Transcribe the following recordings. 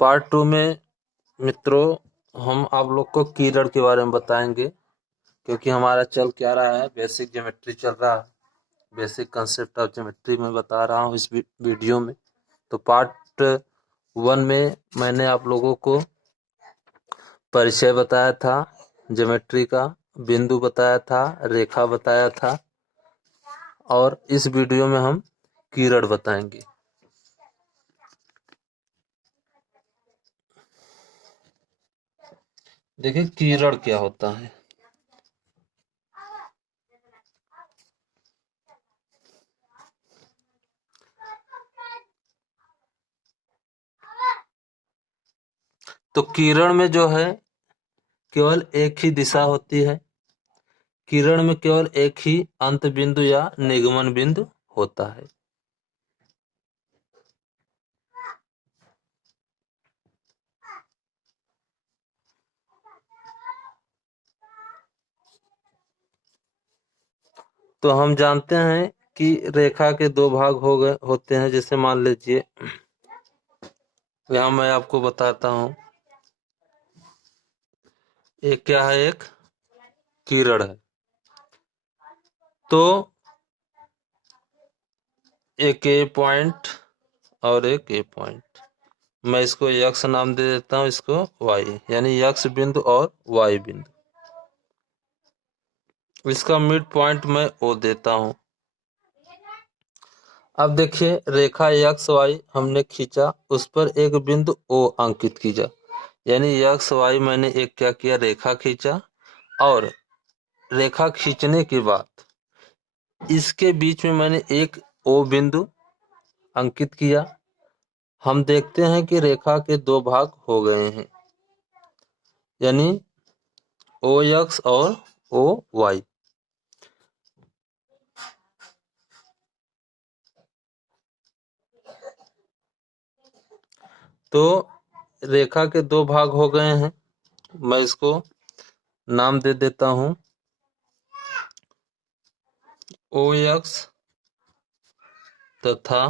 Part 2 में मित्रों हम आप लोग को कीरड़ के बारे में बताएंगे, क्योंकि हमारा चल क्या रहा है, बेसिक ज्योमेट्री चल रहा है। बेसिक कंसेप्ट ऑफ ज्योमेट्री में बता रहा हूँ इस वीडियो में। तो पार्ट 1 में मैंने आप लोगों को परिचय बताया था ज्योमेट्री का, बिंदु बताया था, रेखा बताया था, और इस वीडियो में हम कीरड़ बताएंगे। देखिए कीरड़ क्या होता है। तो किरण में जो है केवल एक ही दिशा होती है। किरण में केवल एक ही अंत बिंदु या निगमन बिंदु होता है। तो हम जानते हैं कि रेखा के दो भाग होते हैं। जैसे मान लीजिए यहाँ मैं आपको बताता हूँ, एक क्या है, एक किरण है। तो एक ए पॉइंट और एक ए पॉइंट, मैं इसको यक्स नाम दे देता हूँ, इसको वाई, यानी यक्स बिंदु और वाई बिंदु। इसका मिड पॉइंट मैं ओ देता हूँ। अब देखिए रेखा एक्स वाई हमने खींचा, उस पर एक बिंदु ओ अंकित कीजिए, यानी एक्स वाई मैंने एक क्या किया, रेखा खींचा, और रेखा खींचने के बाद इसके बीच में मैंने एक ओ बिंदु अंकित किया। हम देखते हैं कि रेखा के दो भाग हो गए हैं, यानी ओ एक्स और ओ वाई। तो रेखा के दो भाग हो गए हैं, मैं इसको नाम दे देता हूं ओ एक्स तथा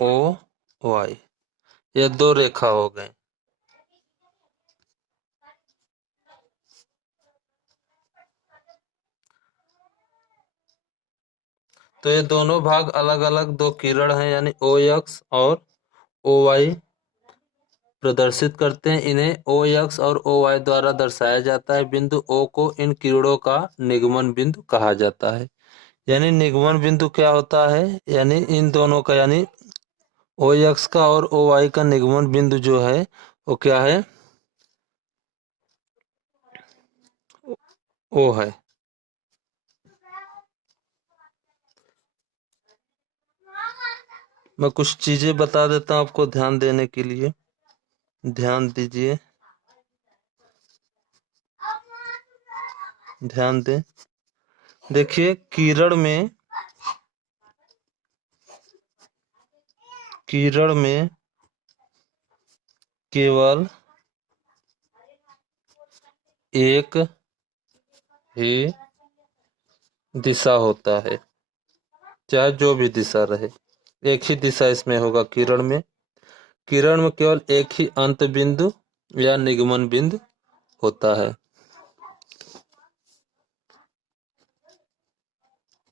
ओ वाई। ये दो रेखा हो गए। तो ये दोनों भाग अलग अलग दो किरण हैं, यानी ओ एक्स और ओ वाई प्रदर्शित करते हैं। इन्हें ओ एक्स और ओ वाई द्वारा दर्शाया जाता है। बिंदु ओ को इन किरणों का निगमन बिंदु कहा जाता है। यानी निगमन बिंदु क्या होता है, यानी इन दोनों का, यानी ओ एक्स का और ओ वाई का निगमन बिंदु जो है वो क्या है, ओ है। मैं कुछ चीजें बता देता हूं आपको ध्यान देने के लिए, ध्यान दीजिए, ध्यान दें। देखिए किरण में केवल एक ही दिशा होता है, चाहे जो भी दिशा रहे, एक ही दिशा इसमें होगा। किरण में केवल एक ही अंत बिंदु या निगमन बिंदु होता है।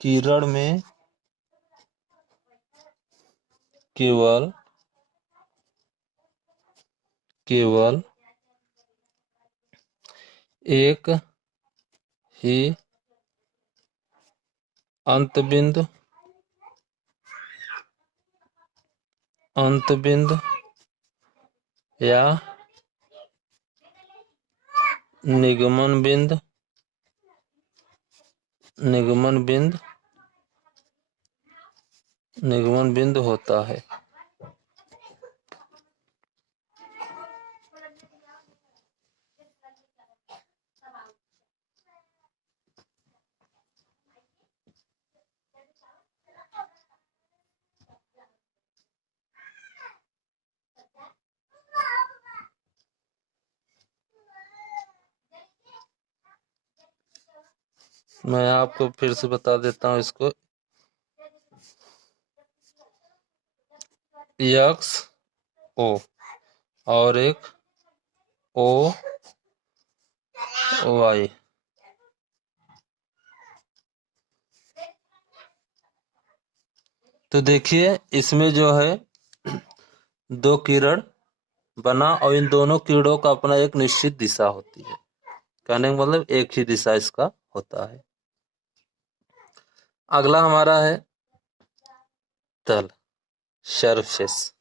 किरण में केवल एक ही अंत बिंदु या निगमन बिंदु होता है। मैं आपको फिर से बता देता हूँ इसको। एक्स ओ और एक ओ वाई। तो देखिए इसमें जो है दो किरण बना और इन दोनों किरणों का अपना एक निश्चित दिशा होती है। कहने का मतलब एक ही दिशा इसका होता है। अगला हमारा है तल, सरफेस।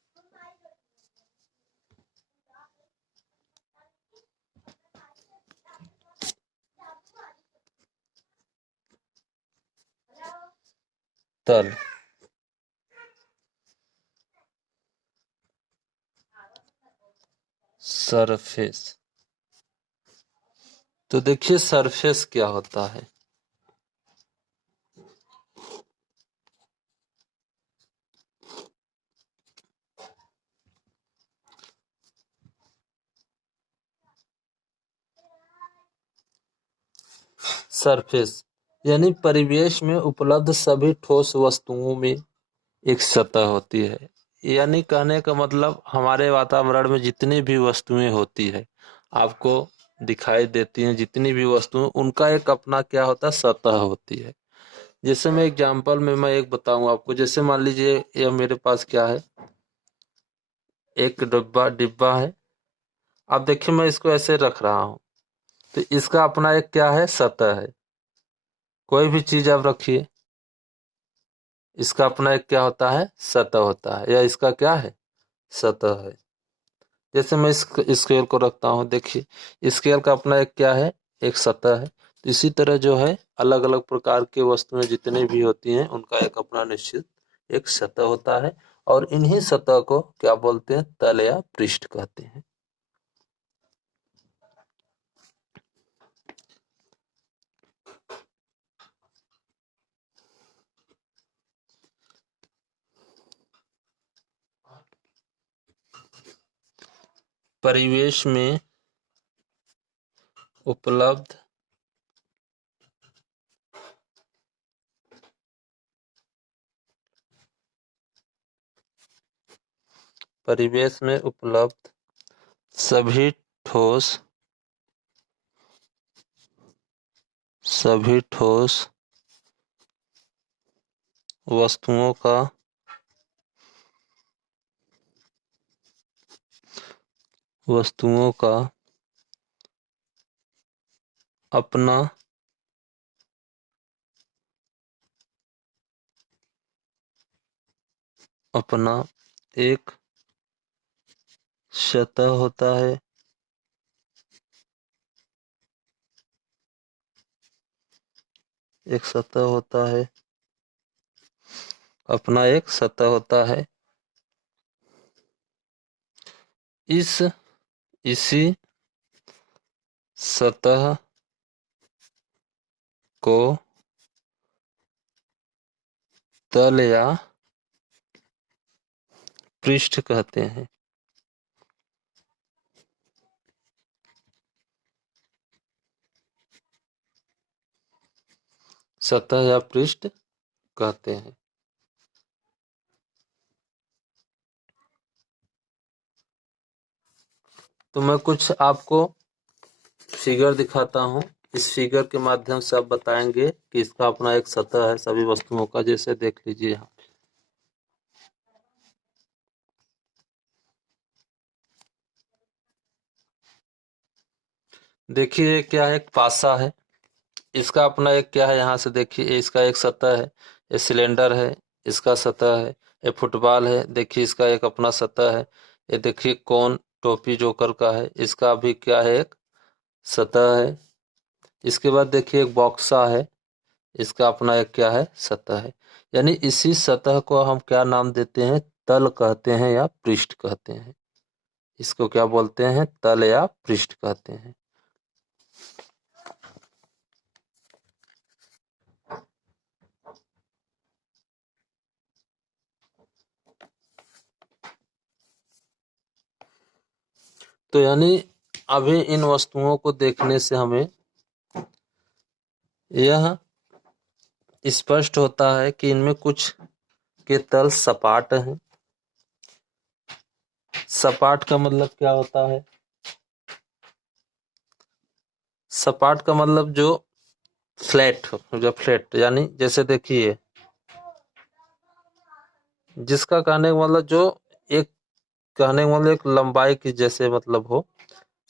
तल, सरफेस। तो देखिए सरफेस क्या होता है। सरफेस यानी परिवेश में उपलब्ध सभी ठोस वस्तुओं में एक सतह होती है। यानी कहने का मतलब हमारे वातावरण में जितनी भी वस्तुएं होती है, आपको दिखाई देती हैं, जितनी भी वस्तुएं, उनका एक अपना क्या होता है, सतह होती है। जैसे मैं एग्जांपल में मैं एक बताऊं आपको। जैसे मान लीजिए ये मेरे पास क्या है, एक डिब्बा डिब्बा है। अब देखिए मैं इसको ऐसे रख रहा हूँ, तो इसका अपना एक क्या है, सतह है। कोई भी चीज आप रखिए, इसका अपना एक क्या होता है, सतह होता है, या इसका क्या है, सतह है। जैसे मैं इस स्केल को रखता हूँ, देखिए स्केल का अपना एक क्या है, एक सतह है। तो इसी तरह जो है अलग अलग प्रकार की वस्तुएं जितनी भी होती हैं, उनका एक अपना निश्चित एक सतह होता है। और इन्हीं सतह को क्या बोलते हैं, तल या पृष्ठ कहते हैं। परिवेश में उपलब्ध परिवेश में उपलब्ध सभी ठोस वस्तुओं का अपना अपना एक सतह होता है। एक सतह होता है, अपना एक सतह होता है। इसी सतह को तल या पृष्ठ कहते हैं। सतह या पृष्ठ कहते हैं। तो मैं कुछ आपको फिगर दिखाता हूँ। इस फिगर के माध्यम से आप बताएंगे कि इसका अपना एक सतह है सभी वस्तुओं का। जैसे देख लीजिए यहाँ, देखिए क्या है, एक पासा है। इसका अपना एक क्या है, यहाँ से देखिए इसका एक सतह है। ये सिलेंडर है, इसका सतह है। ये फुटबॉल है, देखिए इसका एक अपना सतह है। ये देखिए कौन टोपी जोकर का है, इसका भी क्या है, एक सतह है। इसके बाद देखिए एक बॉक्सा है, इसका अपना एक क्या है, सतह है। यानी इसी सतह को हम क्या नाम देते हैं, तल कहते हैं या पृष्ठ कहते हैं। इसको क्या बोलते हैं, तल या पृष्ठ कहते हैं। तो यानी अभी इन वस्तुओं को देखने से हमें यह स्पष्ट होता है कि इनमें कुछ के तल सपाट हैं, सपाट का मतलब क्या होता है? सपाट का मतलब जो फ्लैट हो, जो फ्लैट यानी जैसे देखिए, जिसका कहने का मतलब जो एक कहने का मतलब एक लंबाई की जैसे मतलब हो,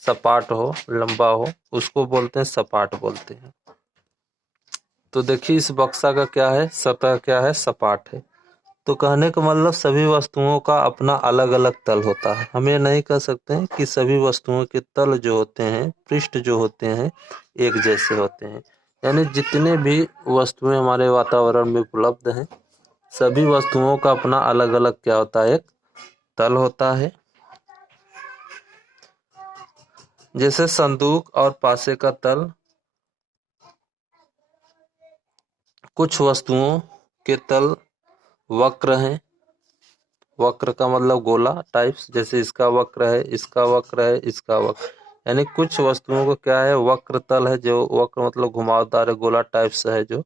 सपाट हो, लंबा हो, उसको बोलते हैं सपाट बोलते हैं। तो देखिए इस बक्सा का क्या है, सतह क्या है, सपाट है। तो कहने का मतलब सभी वस्तुओं का अपना अलग अलग तल होता है। हम ये नहीं कह सकते हैं कि सभी वस्तुओं के तल जो होते हैं, पृष्ठ जो होते हैं, एक जैसे होते हैं। यानी जितने भी वस्तुएं हमारे वातावरण में उपलब्ध हैं, सभी वस्तुओं का अपना अलग अलग क्या होता है, एक तल होता है। जैसे संदूक और पासे का तल कुछ वस्तुओं के तल वक्र हैं। वक्र का मतलब गोला टाइप्स, जैसे इसका वक्र है, इसका वक्र है, इसका वक्र, यानी कुछ वस्तुओं को क्या है, वक्र तल है। जो वक्र मतलब घुमावदार है, गोला टाइप्स है, जो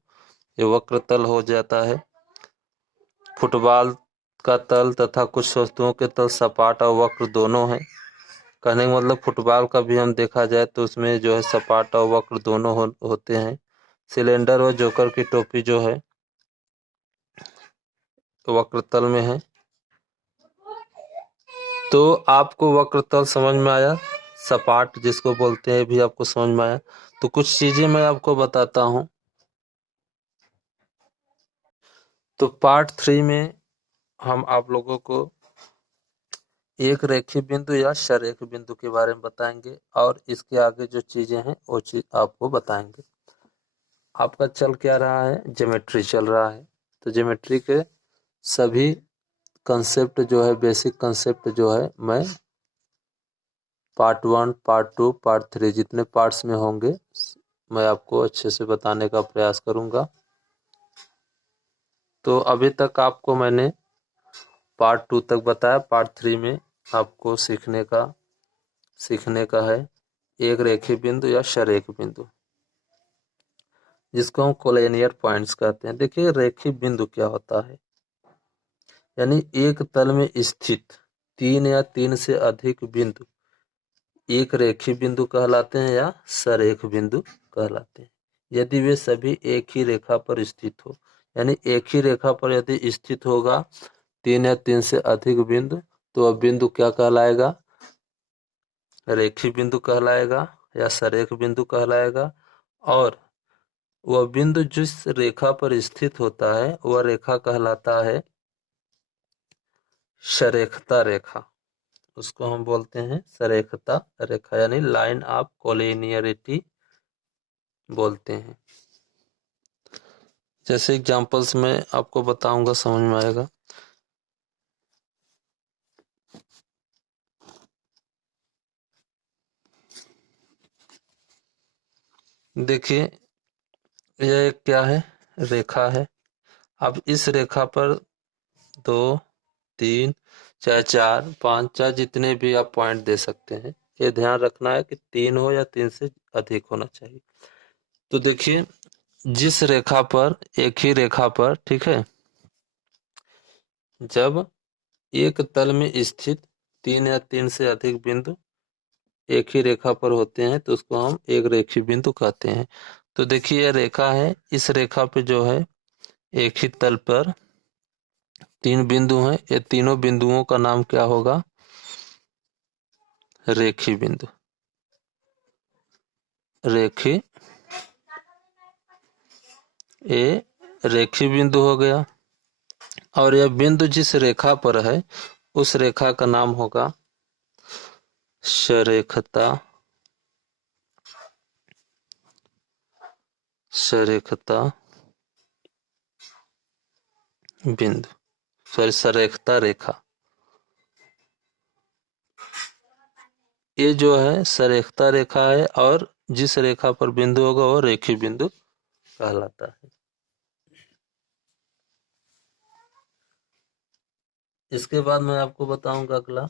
ये वक्र तल हो जाता है। फुटबॉल का तल तथा कुछ वस्तुओं के तल सपाट और वक्र दोनों है। कहने का मतलब फुटबॉल का भी हम देखा जाए तो उसमें जो है सपाट और वक्र दोनों होते हैं। सिलेंडर और जोकर की टोपी जो है वक्र तल में है। तो आपको वक्र तल समझ में आया, सपाट जिसको बोलते हैं भी आपको समझ में आया। तो कुछ चीजें मैं आपको बताता हूँ। तो पार्ट 3 में हम आप लोगों को एक रेखीय बिंदु या सरेख बिंदु के बारे में बताएंगे, और इसके आगे जो चीजें हैं वो चीज आपको बताएंगे। आपका चल क्या रहा है, ज्योमेट्री चल रहा है। तो ज्योमेट्री के सभी कंसेप्ट जो है, बेसिक कंसेप्ट जो है, मैं पार्ट 1, पार्ट 2, पार्ट 3 जितने पार्ट्स में होंगे मैं आपको अच्छे से बताने का प्रयास करूंगा। तो अभी तक आपको मैंने पार्ट 2 तक बताया। पार्ट 3 में आपको सीखने का है एक रेखीय बिंदु या सरेख बिंदु, जिसको हम कोलिनियर पॉइंट्स कहते हैं। देखिए रेखीय बिंदु क्या होता है, यानी एक तल में स्थित 3 या 3 से अधिक बिंदु एक रेखीय बिंदु कहलाते हैं या सरेख बिंदु कहलाते हैं, यदि वे सभी एक ही रेखा पर स्थित हो। यानी एक ही रेखा पर यदि स्थित होगा 3 या 3 से अधिक बिंदु, तो वह बिंदु क्या कहलाएगा, रेखीय बिंदु कहलाएगा या सरेख बिंदु कहलाएगा। और वह बिंदु जिस रेखा पर स्थित होता है वह रेखा कहलाता है सरेखता रेखा। उसको हम बोलते हैं सरेखता रेखा, यानी लाइन ऑफ कोलिनियरिटी बोलते हैं। जैसे एग्जांपल्स में आपको बताऊंगा, समझ में आएगा। देखिए यह एक क्या है, रेखा है। अब इस रेखा पर 2, 3, चाहे 4, 5, चाहे जितने भी आप पॉइंट दे सकते हैं। ये ध्यान रखना है कि 3 हो या 3 से अधिक होना चाहिए। तो देखिए जिस रेखा पर, एक ही रेखा पर, ठीक है, जब एक तल में स्थित 3 या 3 से अधिक बिंदु एक ही रेखा पर होते हैं तो उसको हम एक रेखीय बिंदु कहते हैं। तो देखिए यह रेखा है, इस रेखा पे जो है एक ही तल पर 3 बिंदु हैं। ये तीनों बिंदुओं का नाम क्या होगा, रेखीय बिंदु। रेखीय, ये रेखीय बिंदु हो गया। और यह बिंदु जिस रेखा पर है उस रेखा का नाम होगा सरेखता, सरेखता बिंदु, सॉरी सरेखता रेखा। ये जो है सरेखता रेखा है, और जिस रेखा पर बिंदु होगा वो रेखीय बिंदु कहलाता है। इसके बाद मैं आपको बताऊंगा अगला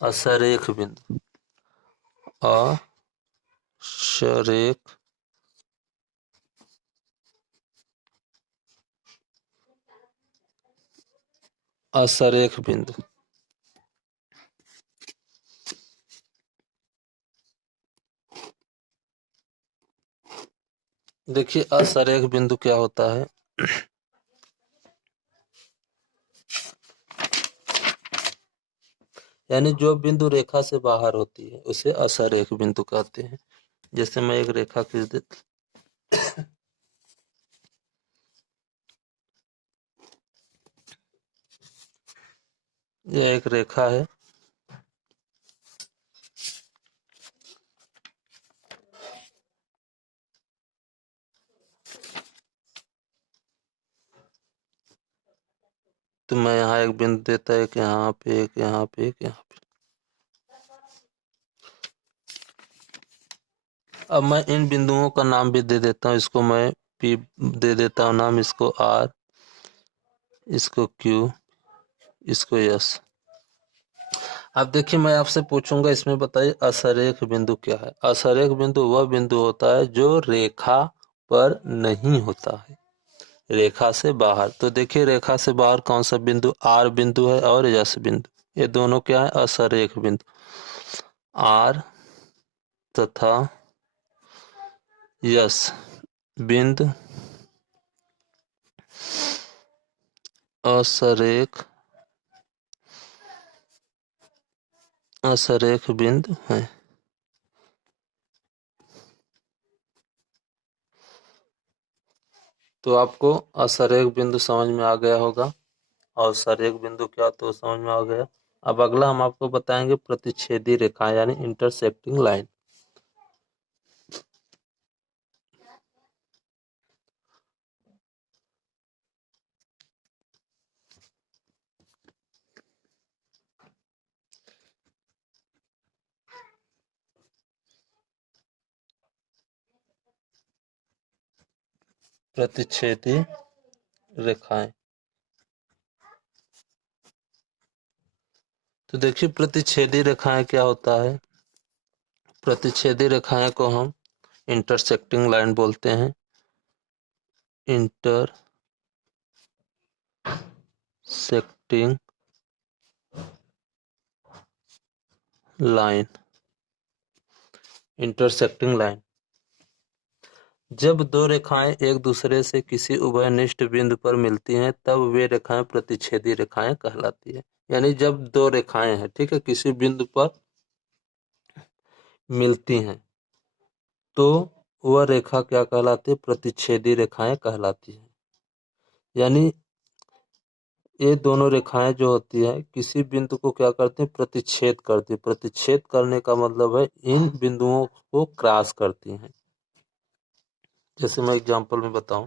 असरेख बिंदु। असरेख असरेख बिंदु। देखिए असरेख बिंदु क्या होता है। यानी जो बिंदु रेखा से बाहर होती है उसे असरेख बिंदु कहते हैं। जैसे मैं एक रेखा खींच देता, यह एक रेखा है, तो मैं यहाँ एक बिंदु देता है, एक यहाँ पे, एक यहाँ पे, एक यहाँ पे। अब मैं इन बिंदुओं का नाम भी दे देता हूँ। इसको मैं P दे देता हूँ नाम, इसको R, इसको Q, इसको S। अब देखिए मैं आपसे पूछूंगा, इसमें बताइए असरेख बिंदु क्या है। असरेख बिंदु वह बिंदु होता है जो रेखा पर नहीं होता है, रेखा से बाहर। तो देखिए रेखा से बाहर कौन सा बिंदु, R बिंदु है और S बिंदु, ये दोनों क्या है, असरेख बिंदु। R तथा S बिंदु असरेख बिंदु है। तो आपको असरेख बिंदु समझ में आ गया होगा, और सरेख बिंदु क्या तो समझ में आ गया। अब अगला हम आपको बताएंगे प्रतिच्छेदी रेखा यानी इंटरसेक्टिंग लाइन। प्रतिच्छेदी रेखाएं। तो देखिए प्रतिच्छेदी रेखाएं क्या होता है। प्रतिच्छेदी रेखाएं को हम इंटरसेक्टिंग लाइन बोलते हैं। Intersecting line, intersecting line. जब दो रेखाएं एक दूसरे से किसी उभयनिष्ठ बिंदु पर मिलती हैं तब वे रेखाएं प्रतिच्छेदी रेखाएं कहलाती है। यानी जब दो रेखाएं हैं, ठीक है, किसी बिंदु पर मिलती हैं तो वह रेखा क्या कहलाती है, प्रतिच्छेदी रेखाएं कहलाती है। यानी ये दोनों रेखाएं जो होती है किसी बिंदु को क्या करती है, प्रतिच्छेद करती है। प्रतिच्छेद करने का मतलब है इन बिंदुओं को क्रॉस करती हैं। जैसे मैं एग्जांपल में बताऊं,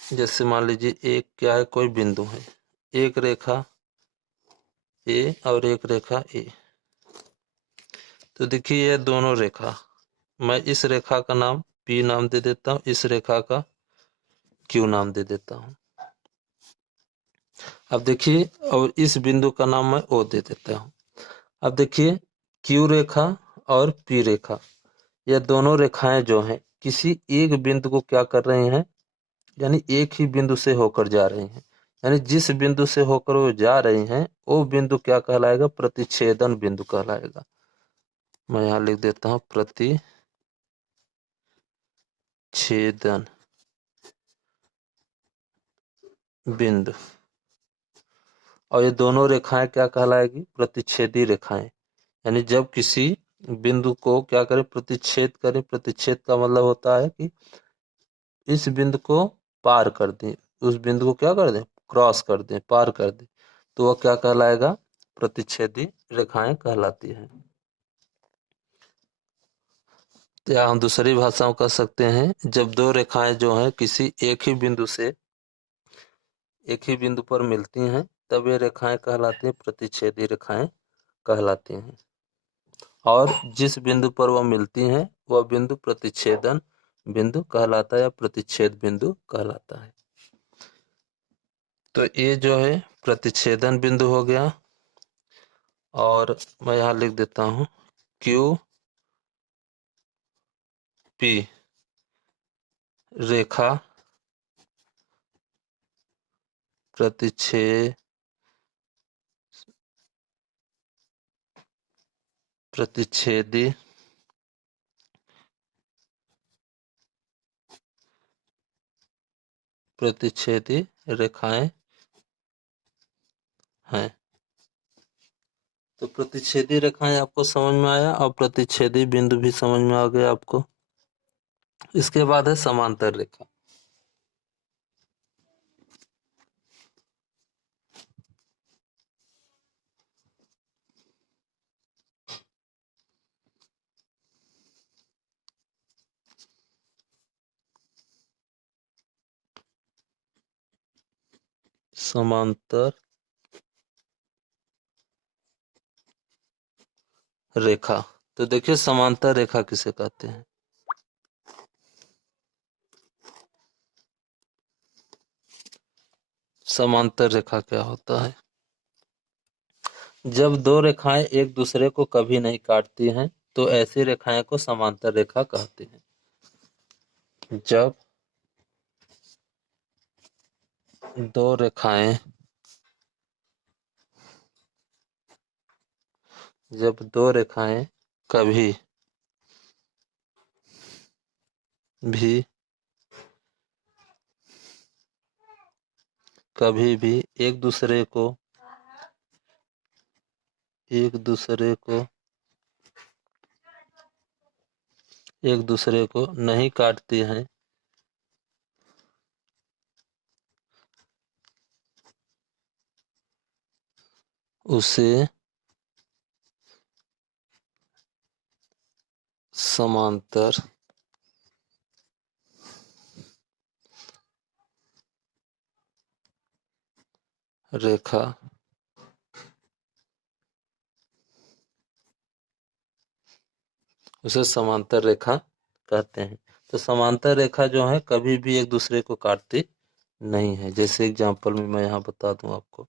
जैसे मान लीजिए एक क्या है, कोई बिंदु है, एक रेखा ए और एक रेखा ए। तो देखिए ये दोनों रेखा, मैं इस रेखा का नाम P नाम दे देता हूँ, इस रेखा का Q नाम दे देता हूँ। अब देखिए, और इस बिंदु का नाम मैं O दे देता हूँ। अब देखिए Q रेखा और P रेखा, यह दोनों रेखाएं जो हैं किसी एक बिंदु को क्या कर रही हैं, यानी एक ही बिंदु से होकर जा रही हैं। यानी जिस बिंदु से होकर वो जा रही हैं वो बिंदु क्या कहलाएगा, प्रतिच्छेदन बिंदु कहलाएगा। मैं यहाँ लिख देता हूँ प्रतिच्छेदन बिंदु। और ये दोनों रेखाएं क्या कहलाएगी, प्रतिच्छेदी रेखाएं। यानी जब किसी बिंदु को क्या करें, प्रतिच्छेद करें। प्रतिच्छेद का मतलब होता है कि इस बिंदु को पार कर दें, उस बिंदु को क्या कर दें, क्रॉस कर दें, पार कर दें, तो वह क्या कहलाएगा, प्रतिच्छेदी रेखाएं कहलाती है। या हम दूसरी भाषा में कह सकते हैं, जब दो रेखाएं जो हैं किसी एक ही बिंदु पर मिलती हैं तब ये रेखाएं कहलाती हैं, प्रतिच्छेदी रेखाएं कहलाती हैं। और जिस बिंदु पर वह मिलती हैं वह बिंदु प्रतिच्छेदन बिंदु कहलाता है या प्रतिच्छेद बिंदु कहलाता है। तो ये जो है प्रतिच्छेदन बिंदु हो गया। और मैं यहाँ लिख देता हूँ क्यू पी रेखा प्रतिच्छेदी रेखाएं हैं। तो प्रतिच्छेदी रेखाएं आपको समझ में आया और प्रतिच्छेदी बिंदु भी समझ में आ गया आपको। इसके बाद है समांतर रेखा। समांतर रेखा, तो देखिए समांतर रेखा किसे कहते हैं। समांतर रेखा क्या होता है? जब दो रेखाएं एक दूसरे को कभी नहीं काटती हैं तो ऐसी रेखाएं को समांतर रेखा कहते हैं। जब दो रेखाएं कभी भी एक दूसरे को नहीं काटती हैं, उसे समांतर रेखा कहते हैं। तो समांतर रेखा जो है कभी भी एक दूसरे को काटती नहीं है। जैसे एग्जांपल में मैं यहाँ बता दूं आपको,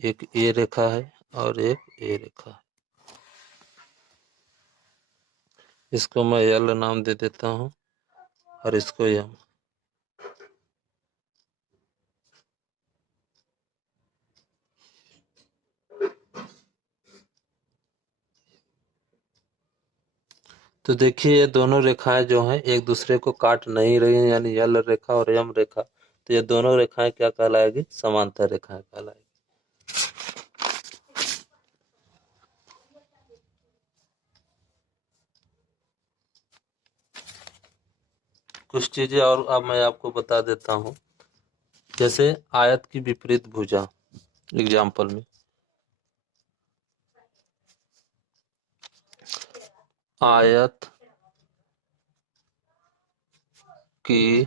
एक ए रेखा है और एक ए रेखा है। इसको मैं एल नाम दे देता हूँ और इसको एम। तो देखिए ये दोनों रेखाएं जो हैं एक दूसरे को काट नहीं रही हैं, यानी एल रेखा और एम रेखा। तो ये दोनों रेखाएं क्या कहलाएगी? समांतर रेखाएं कहलाएगी। कुछ चीजें और अब मैं आपको बता देता हूँ। जैसे आयत की विपरीत भुजा, एग्जाम्पल में आयत की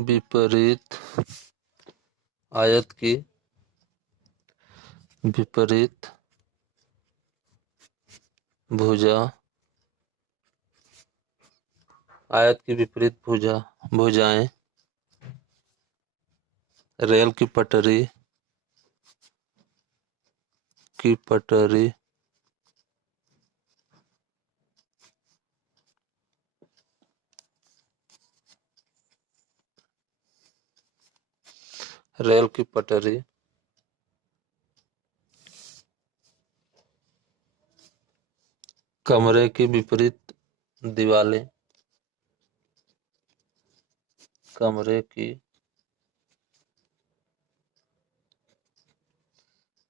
विपरीत भुजा, आयत की विपरीत भुजाएं रेल की पटरी कमरे की विपरीत दीवारें, कमरे की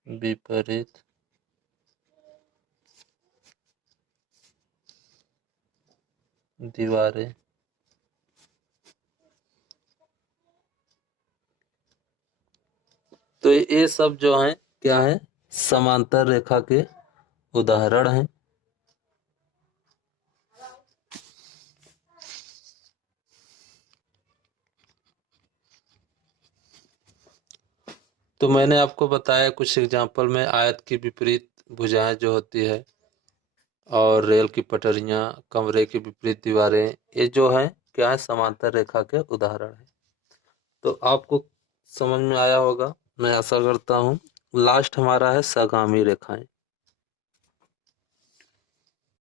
विपरीत दीवारें तो ये सब जो हैं क्या है? समांतर रेखा के उदाहरण हैं। तो मैंने आपको बताया कुछ एग्जांपल में आयत की विपरीत भुजाएं जो होती है और रेल की पटरियां, कमरे की विपरीत दीवारें, ये जो है क्या है? समांतर रेखा के उदाहरण है। तो आपको समझ में आया होगा, मैं आशा करता हूँ। लास्ट हमारा है सगामी रेखाएं।